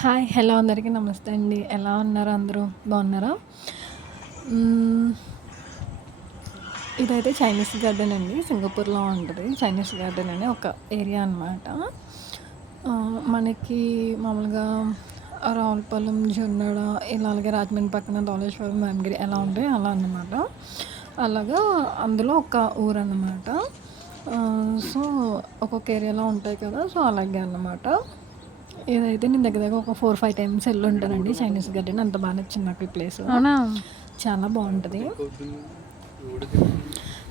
Hi. Hello అందరికీ నమస్తే అండి. ఎలా ఉన్నారు అందరూ? బాగున్నారా? హ్మ్. ఇదైతే చైనీస్ గార్డెన్ అండి. సింగపూర్‌లో ఉంటది. చైనీస్ గార్డెన్ అని ఒక ఏరియా అనమాట. మనకి మామూలుగా రావులపాలెం, జొన్నాడ ఇలా అలాగే రాజమండ్రి పక్కన ధవళేశ్వరం, వెంకటగిరి ఎలా ఉంటాయో అలా అన్నమాట. అలాగా అందులో ఒక ఊరన్నమాట. సో, ఒక్కొక్క ఏరియాలో ఉంటాయి కదా! సో, అలాగే అన్నమాట. ఇదైతే నేను దగ్గర దగ్గర ఒక 4, 5 టైమ్స్ ఎళ్ళుంటానండి చైనీస్ గార్డెన్. అంత బా నచ్చింది నాకు ఈ ప్లేసు. అవునా? చాలా బావుంటది.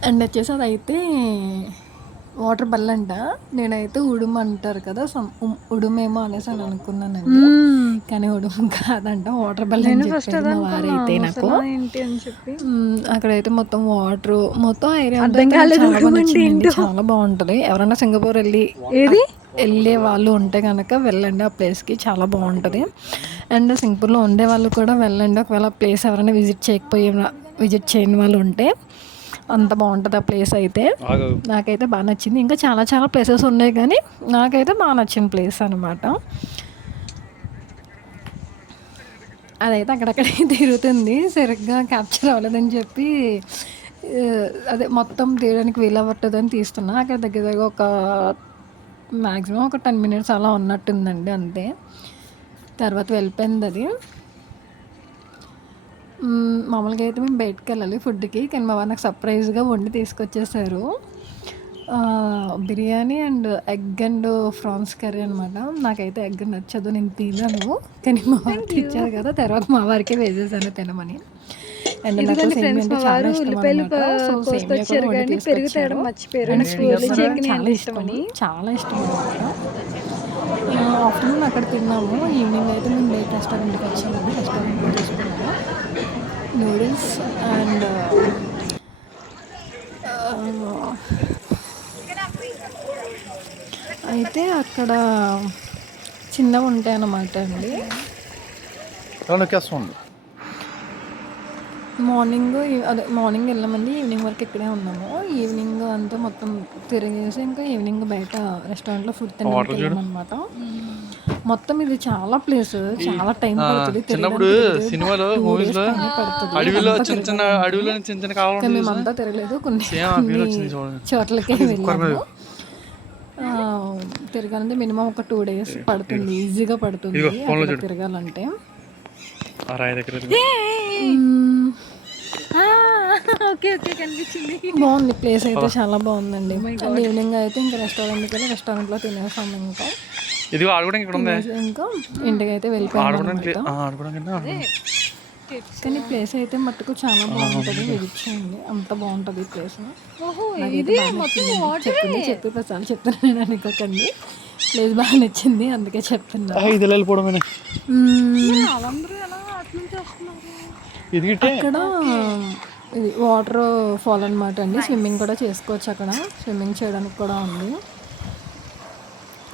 అండ్ వచ్చేసి అదైతే వాటర్ బల్లంట. నేనైతే ఉడుము అంటారు కదా! ఉడుమేమో అనేసని అనుకున్నానండి. కానీ ఉడుము కాదంట. వాటర్ బల్ల అని నేను ఫస్ట్ చెప్పారు అదే మా అనుకున్నా. వారైతే నాకు. ముసలా ఏంటి అని చెప్పి. అక్కడైతే మొత్తం వాటరు, మొత్తం ఆ ఏరియా అంతా అర్థం అయితే నాకు కాలేదు చాలా బా ఉడుమంటే నచ్చిందండి. ఏంటో. చాలా బావుంటది. ఎవరైనా సింగపూర్ ఏది? ఎళ్ళే వాళ్ళు ఉంటే గనక వెళ్ళండి ఆ ప్లేస్‌కి. చాలా బావుంటది. అండ్ సింగపూర్‌లో ఉండేవాళ్ళు కూడా వెళ్ళండి. ఒకవేళ ఆ ప్లేస్ ఎవరైనా విజిట్ చేయని వాళ్ళు ఉంటే. అంత బావుంటది ఆ ప్లేస్ అయితే. నాకైతే బా నచ్చింది. ఇంకా చాలా చాలా ప్లేసెస్ ఉన్నాయి కానీ, నాకైతే బా నచ్చిన ప్లేస్ అనమాట. అదైతే అక్కడక్కడే తిరుగుతుంది. సరిగ్గా క్యాప్చర్ అవ్వలేదని చెప్పి అదే మొత్తం తీయడానికి వీలవ్వట్లేదని తీస్తున్నా. అక్కడ దగ్గర దగ్గర ఒక మాక్సిమం ఒక 10 మినిట్స్ అలా ఉన్నట్టుందండి అంతే. తర్వాత వెళ్ళిపోయిందది. మామూలుగా అయితే మేము బయటికెళ్ళాలి ఫుడ్‌కి. కానీ మా వారు నాకు సర్ప్రైజ్‌గా వండి తీసుకొచ్చేసారు. Biryani and egg and prawns curry అనమాట. నాకైతే ఎగ్ నచ్చదు. నేను తినను. కానీ మా వారు థ్యాంక్ యూ. తెచ్చారు కదా! తర్వాత మా వారికే వేసేసాను తినమని. అండ్ నాకు ఇదిగోండి సేమియా ఫ్రెండ్స్, అంటే మా చాలా వారు ఇష్టం ఉల్లిపాయలు అనమాట. సో, సేమియా కూడా కోసుకొచ్చారు వండి గానీ పెరుగు తీసుకొచ్చారు. తేవడం మర్చిపోయారు. అండ్ నాకు స్వీట్స్ ఓన్లీ కూడా చట్నీ చాలా అంటే ఇష్టం. ఇష్టమని. చాలా ఇష్టం అనమాట. ఆఫ్టర్‌నూన్ అక్కడ తిన్నాము. ఈవినింగ్ అయితే మేము బయట రెస్టారెంట్‌కి వచ్చామండి. రెస్టారెంట్‌లో తీసుకున్నాము. నూడిల్స్ అండ్ ఆహ్, అయితే అక్కడ చిన్నవుంటాయన్నమాట అండి. నొక్కేస్తుంది. మార్నింగ్ వెళ్ళామండి. ఈవినింగ్ వరకు ఇక్కడే ఉన్నాము. ఈవినింగ్ అంతా మొత్తం తిరిగేసి ఇంకా ఈవినింగ్ బయట రెస్టారెంట్‌లో ఫుడ్ తినడానికి వాటర్ చూడు. వెళ్ళామనమాట. మొత్తం ఇది చాలా ఈ చాలా టైం పడుతది చిన్నప్పుడు తిరగడానికి. దగ్గర దగ్గర సినిమాలో 2 డేస్ మూవీస్లో పైనే పడతది అడవిలో ఇదంతా చిన్న చిన్న తిరగాలంటే. అడవిలో చిన్న చిన్న కావాలి కానీ ఉంటుంది చూసా. మేమంతా తిరగలేదు. కొన్ని సేమ్ ఆ ఫీల్ కొన్ని వచ్చింది చూడండి. చోట్లకే కుక్కర్ మీద వెళ్ళాము. తిరగాలంటే మినిమమ్ ఒక 2 డేస్ ఇదిగో పడుతుంది. ఈజీగా ఇదిగో పడుతుంది ఫోన్లో అక్కడ చూడు. తిరగాలంటే. ఆ రాయి దగ్గర ఇదిగో. హ్మ్. ఆ! ఓకే. ఓకే. కనిపించింది. బావుంది. ప్లేస్ అయితే పద. చాలా బావుందండి. Oh my and God! Evening అయితే ఇంకా రెస్టారెంట్‌కెళ్ళి రెస్టారెంట్‌లో తినేసాము ఇంకా. ఇదిగో ఆడుకోవడానికి ఇక్కడ ఉంది. తినేసి ఇంకా ఇంటికైతే ఆడుకోవడానికి వెళ్ళిపోయామనమాట. ఆడుకోవడానికి అదే టిప్స్. కానీ ప్లేస్ అయితే మట్టుకు చాలా బావుంటది. విజిట్ చేయండి. అంత బావుంటది ఈ ప్లేస్. ఓహో! నాకైతే ఇది బా మొత్తం నచ్చిందండి. వాటరే. చెప్పి ప్రతిసారి చెప్తున్నాను అనుకోకండి. ప్లేస్ బాగా నచ్చింది అందుకే చెప్తున్నా. ఇది వెళ్ళిపోవడమే. హ్మ్. మరి వాళ్ళందరూ ఎలా అటునుంచి వస్తున్నారు? ఇదిగిటే అక్కడ ఓకే. ఇది వాటర్ ఫాల్ అనమాట అండి. స్విమ్మింగ్ కూడా చేసుకోవచ్చు అక్కడ. స్విమ్మింగ్ చేయడానికి కూడా ఉంది.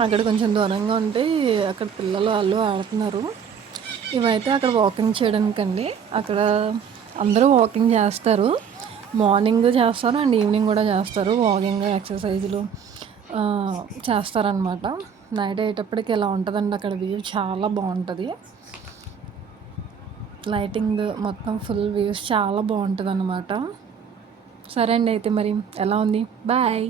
అక్కడ కొంచెం దూరంగా ఉంటే అక్కడ పిల్లలు ఆళ్ళు ఆడుతున్నారు. ఇవైతే అక్కడ వాకింగ్ చేయడానికండి. అక్కడ అందరూ వాకింగ్ చేస్తారు. మార్నింగ్ చేస్తారు అండ్ ఈవినింగ్ కూడా చేస్తారు. వాకింగ్, ఎక్సర్సైజులు చేస్తారనమాట. నైట్ అయ్యేటప్పటికి ఇలా ఉంటదండి అక్కడ వ్యూ చాలా బావుంటది. లైటింగ్ మొత్తం ఫుల్ వ్యూస్ చాలా బావుంటదనమాట. సరే అండి అయితే మరి ఎలా ఉంది? బాయ్.